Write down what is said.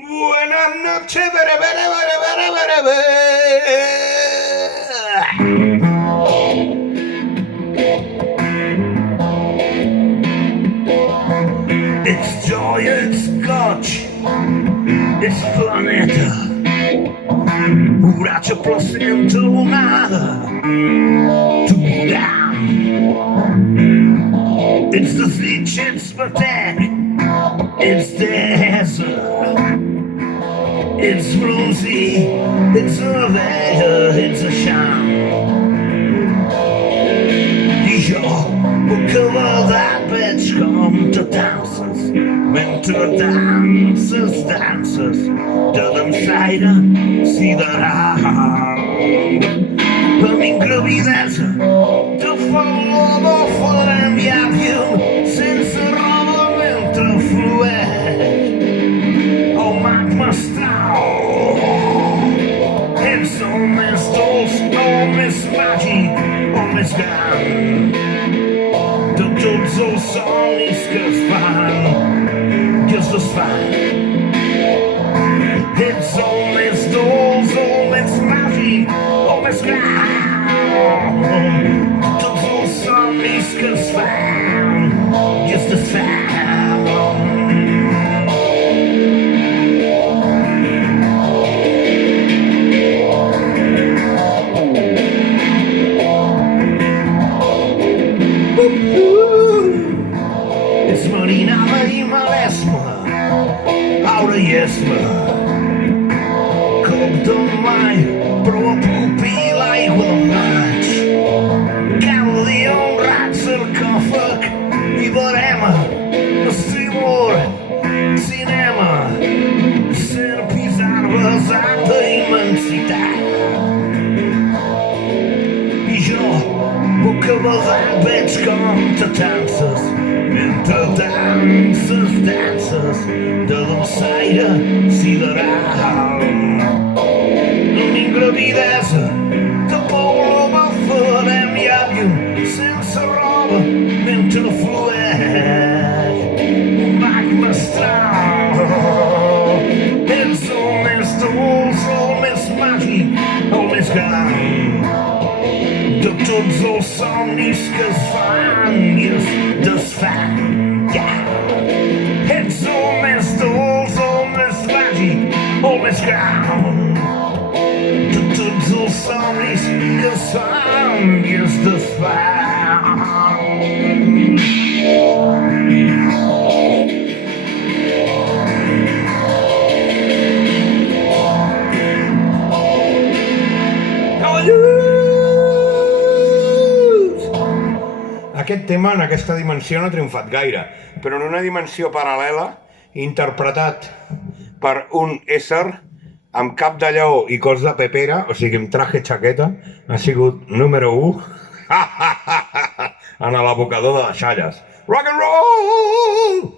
Buenas noches, bere, bere, bere, bere, bere, bere. It's joy, it's scotch, it's planeta. Urače placenta lunada to be down. It's the sich, it's pathetic, it's desert. It's rosy, it's a veil, it's a sham. Jo puc that bitch come to dances, winter dances, dances, to them side, see that per min gravidesa, to follow the following avió, sense roba mentre flueix. Oh, magma it's all Miss Dolce, all Miss Maggie, all Miss Dan. De tots els somnis que es fan, que es desfan. It's all Miss Dolce, all Miss Maggie, all Miss Dan. De tots els somnis que es fan, que es desfan. It's marinada i malesma, aura i esma. Cop de mai, però a pupir l'aigua del maig. Cada dia un rat sarcòfag i barema, estimor, cinema, serpis, arbres, alta immensitat. I jo puc abadar, veig com te danses, mentre danses, danses, de dolçaire sideral. En ingravidesa, de Paula va farem i àvio, sense roba, mentre flueix un magma astral. Ets el més dolç, el més màgic, el més gran. De tots els somnis que es fan i es desfan, Ets el més dolç, el més màgic, el més gran. De tots els somnis que es fan i es desfan. Aquest tema en aquesta dimensió no ha triomfat gaire, però en una dimensió paral·lela, interpretat per un ésser amb cap de lleó i cos de pepera, o sigui, amb traje xaqueta, ha sigut número 1 en l'abocador de deixalles. Rock and roll!